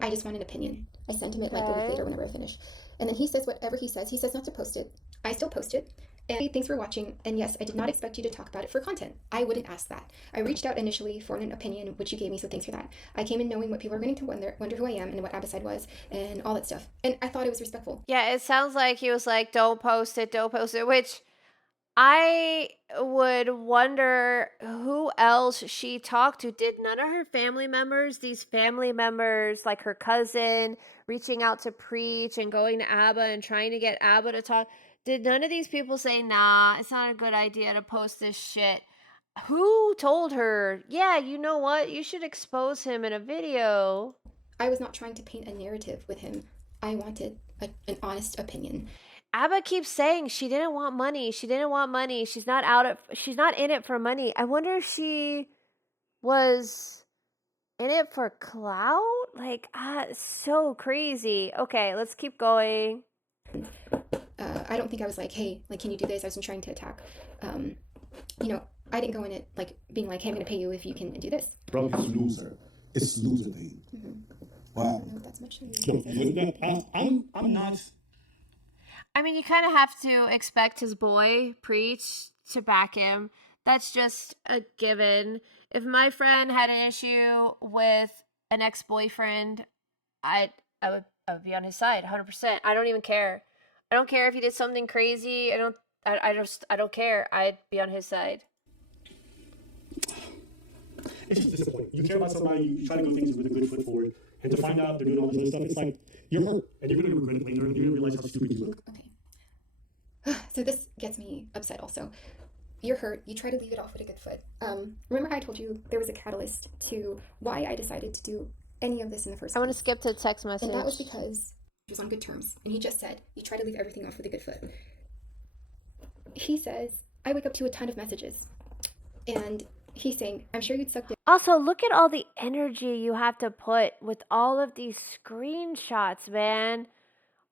I just want an opinion. I sent him it like a week later whenever I finish. And then he says whatever he says. He says not to post it. I still post it. And hey, thanks for watching. And yes, I did not expect you to talk about it for content. I wouldn't ask that. I reached out initially for an opinion, which you gave me, so thanks for that. I came in knowing what people are going to wonder who I am and what Aba side was and all that stuff. And I thought it was respectful. Yeah, it sounds like he was like, don't post it, which I would wonder who else she talked to. Did none of her family members, these family members, like her cousin, reaching out to preach and going to Aba and trying to get Aba to talk, did none of these people say, nah, it's not a good idea to post this shit? Who told her, yeah, you know what? You should expose him in a video? I was not trying to paint a narrative with him. I wanted an honest opinion. Aba keeps saying she didn't want money. She didn't want money. She's not in it for money. I wonder if she was in it for clout? Like, so crazy. Okay, let's keep going. I don't think I was like, hey, like, can you do this? I wasn't trying to attack. You know, I didn't go in it like being like, hey, I'm gonna pay you if you can do this. Bro, it's loser. It's loser thing. Wow. I don't know if that's much. I'm not. I mean, you kind of have to expect his boy, Preach, to back him. That's just a given. If my friend had an issue with an ex-boyfriend, I would be on his side 100%. I don't even care. I don't care if he did something crazy. I don't care. I'd be on his side. It's just disappointing. You care about somebody, you try to go things with a good foot forward, and to find out they're doing all this other stuff, it's like, you're hurt, and you're going to regret it later, and you're going to realize how stupid you look. Okay. So this gets me upset also. You're hurt. You try to leave it off with a good foot. Remember I told you there was a catalyst to why I decided to do any of this in the first place. I want to skip to the text message. And that was because he was on good terms. And he just said, you try to leave everything off with a good foot. He says, I wake up to a ton of messages. And he's saying, I'm sure you'd suck dick. Also, look at all the energy you have to put with all of these screenshots, man.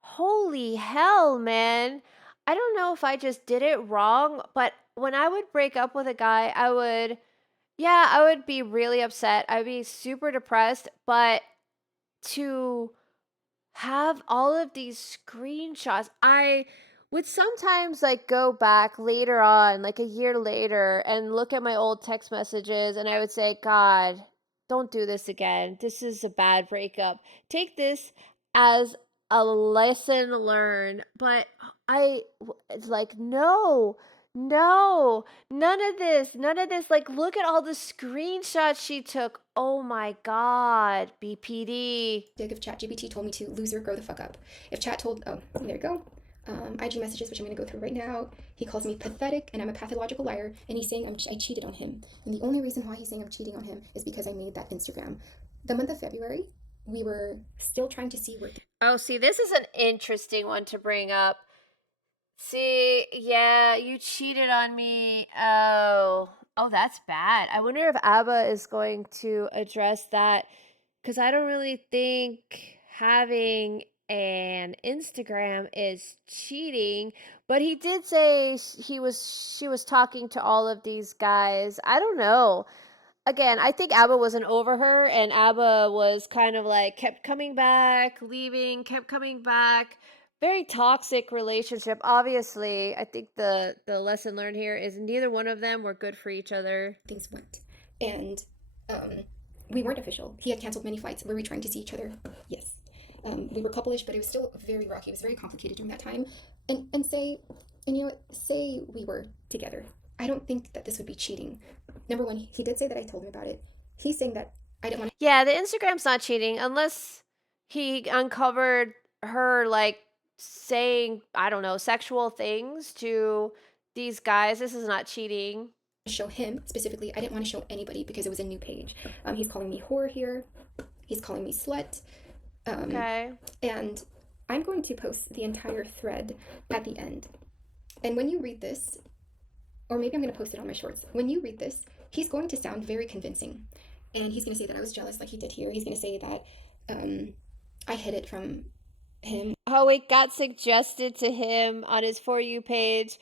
Holy hell, man. I don't know if I just did it wrong, but when I would break up with a guy, I would be really upset. I would be super depressed, but to have all of these screenshots, I would sometimes like go back later on, like a year later, and look at my old text messages, and I would say, God, don't do this again. This is a bad breakup. Take this as a lesson learned. But it's like, no, none of this. Like, look at all the screenshots she took. Oh my God, BPD. If ChatGPT told me to, loser, grow the fuck up. If Chat told, oh, there you go. IG messages, which I'm going to go through right now. He calls me pathetic and I'm a pathological liar, and he's saying I cheated on him. And the only reason why he's saying I'm cheating on him is because I made that Instagram. The month of February, we were still trying to see where... Oh, see, this is an interesting one to bring up. See, yeah, you cheated on me. Oh, that's bad. I wonder if Aba is going to address that, because I don't really think having an Instagram is cheating, but he did say she was talking to all of these guys. I don't know. Again, I think Aba wasn't over her, and Aba was kind of like kept coming back, leaving, kept coming back. Very toxic relationship. Obviously, I think the lesson learned here is neither one of them were good for each other. Things went. And we weren't official. He had canceled many flights. Were we trying to see each other? Yes. We were couple-ish, but it was still very rocky. It was very complicated during that time. And say we were together. I don't think that this would be cheating. Number one, he did say that I told him about it. He's saying that I didn't want to... Yeah, the Instagram's not cheating unless he uncovered her, like, saying, I don't know, sexual things to these guys. This is not cheating. Show him specifically. I didn't want to show anybody because it was a new page. He's calling me whore here. He's calling me slut. Okay. And I'm going to post the entire thread at the end. And when you read this, or maybe I'm going to post it on my shorts. When you read this, he's going to sound very convincing. And he's going to say that I was jealous like he did here. He's going to say that I hid it from him. Oh, it got suggested to him on his For You page.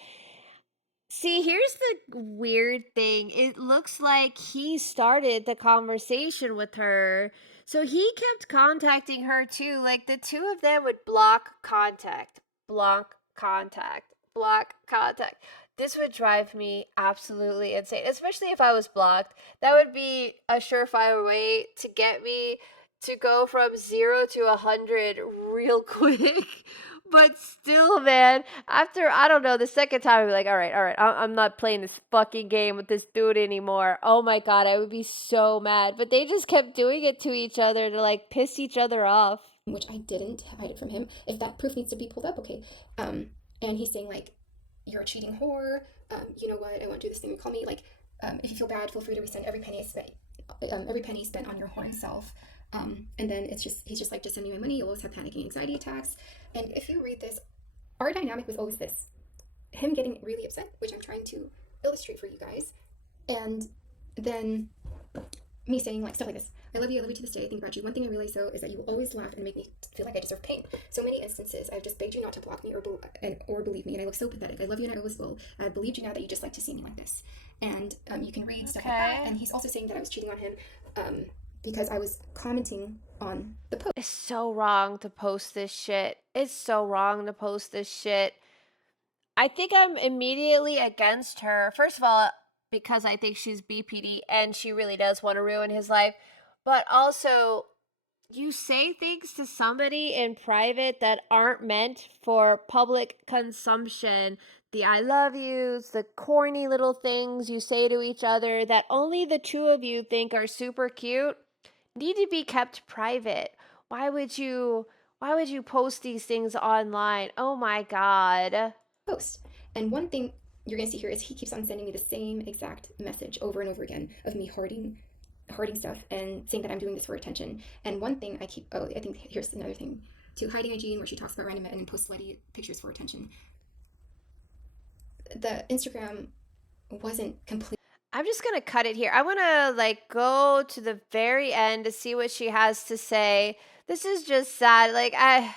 See, here's the weird thing. It looks like he started the conversation with her. So he kept contacting her too. Like, the two of them would block contact. This would drive me absolutely insane, especially if I was blocked. That would be a surefire way to get me to go from 0 to 100 real quick. But still, man, after, I don't know, the second time, I'd be like, all right, I'm not playing this fucking game with this dude anymore. Oh my God, I would be so mad. But they just kept doing it to each other to like piss each other off. Which I didn't hide it from him. If that proof needs to be pulled up, okay. And he's saying like, you're a cheating whore. You know what? I won't do this thing you call me. Like, if you feel bad, feel free to resend every penny spent on your whoring self. And then he's just like, just send me my money. You'll always have panic and anxiety attacks. And if you read this, our dynamic was always this: him getting really upset, which I'm trying to illustrate for you guys, and then me saying like stuff like this: I love you to this day. I think about you. One thing I realize though is that you will always laugh and make me feel like I deserve pain. So many instances I've just begged you not to block me or believe me, and I look so pathetic. I love you and I always will. I believed you now that you just like to see me like this. And you can read stuff like that. And he's also saying that I was cheating on him because I was commenting on the post. It's so wrong to post this shit. It's so wrong to post this shit. I think I'm immediately against her. First of all, because I think she's BPD and she really does want to ruin his life. But also, you say things to somebody in private that aren't meant for public consumption. The I love yous, the corny little things you say to each other that only the two of you think are super cute need to be kept private. Why would you post these things online? Oh my God. Post. And one thing you're going to see here is he keeps on sending me the same exact message over and over again of me hoarding stuff and saying that I'm doing this for attention. And one thing I think here's another thing too: hiding IG, where she talks about random men and posts slutty pictures for attention. The Instagram wasn't complete. I'm just going to cut it here. I want to like go to the very end to see what she has to say. This is just sad. Like I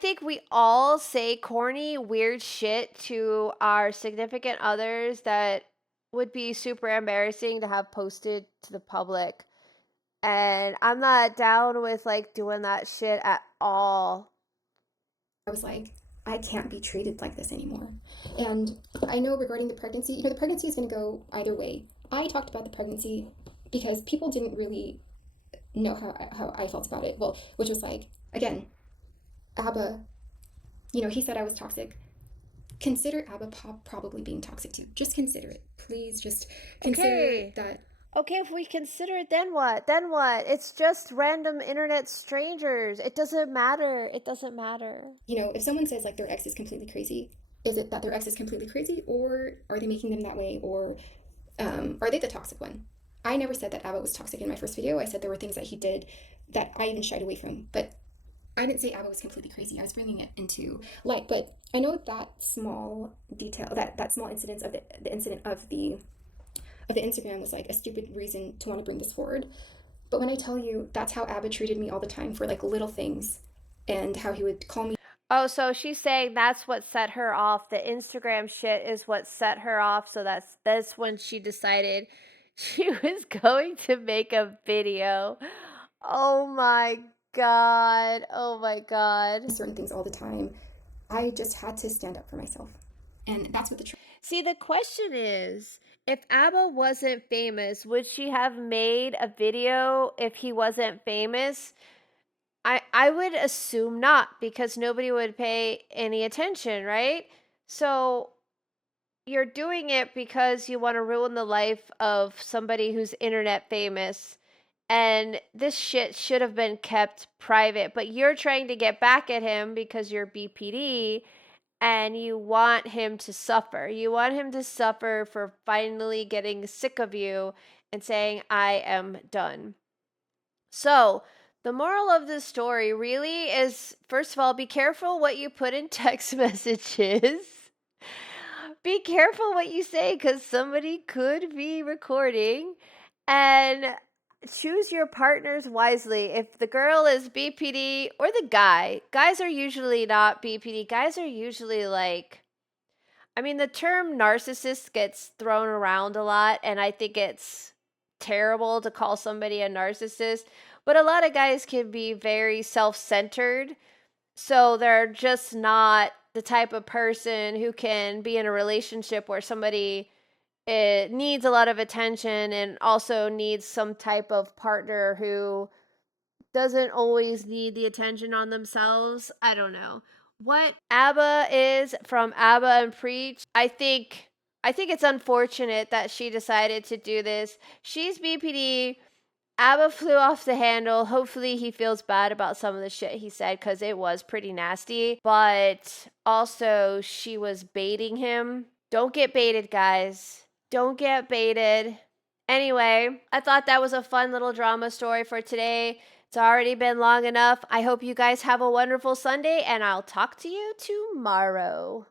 think we all say corny, weird shit to our significant others that would be super embarrassing to have posted to the public. And I'm not down with like doing that shit at all. I was like, I can't be treated like this anymore. And I know regarding the pregnancy, the pregnancy is going to go either way. I talked about the pregnancy because people didn't really know how I felt about it. Well, which was like, again, Aba, he said I was toxic. Consider Aba probably being toxic too. Just consider it. Please just consider that. Okay, if we consider it, then what? Then what? It's just random internet strangers. It doesn't matter. It doesn't matter. If someone says like their ex is completely crazy, is it that their ex is completely crazy, or are they making them that way, or are they the toxic one? I never said that Aba was toxic in my first video. I said there were things that he did that I even shied away from, but I didn't say Aba was completely crazy. I was bringing it into light. But I know that small detail, that small incident of the incident of the Instagram was like a stupid reason to want to bring this forward. But when I tell you that's how Aba treated me all the time for like little things, and how he would call me. Oh, so she's saying that's what set her off. The Instagram shit is what set her off. So that's when she decided she was going to make a video. Oh my God. Oh my God. Certain things all the time. I just had to stand up for myself. And that's what the See, the question is, if Aba wasn't famous, would she have made a video if he wasn't famous? I would assume not, because nobody would pay any attention, right? So you're doing it because you want to ruin the life of somebody who's internet famous. And this shit should have been kept private. But you're trying to get back at him because you're BPD. And you want him to suffer. You want him to suffer for finally getting sick of you and saying, I am done. So, the moral of this story really is, first of all, be careful what you put in text messages. Be careful what you say, because somebody could be recording. And choose your partners wisely. If the girl is BPD or the guys are usually not BPD. Guys are usually like, the term narcissist gets thrown around a lot, and I think it's terrible to call somebody a narcissist, but a lot of guys can be very self-centered, so they're just not the type of person who can be in a relationship where somebody needs a lot of attention and also needs some type of partner who doesn't always need the attention on themselves. I don't know. What Aba is from Aba and Preach, I think it's unfortunate that she decided to do this. She's BPD. Aba flew off the handle. Hopefully he feels bad about some of the shit he said because it was pretty nasty. But also she was baiting him. Don't get baited, guys. Don't get baited. Anyway, I thought that was a fun little drama story for today. It's already been long enough. I hope you guys have a wonderful Sunday, and I'll talk to you tomorrow.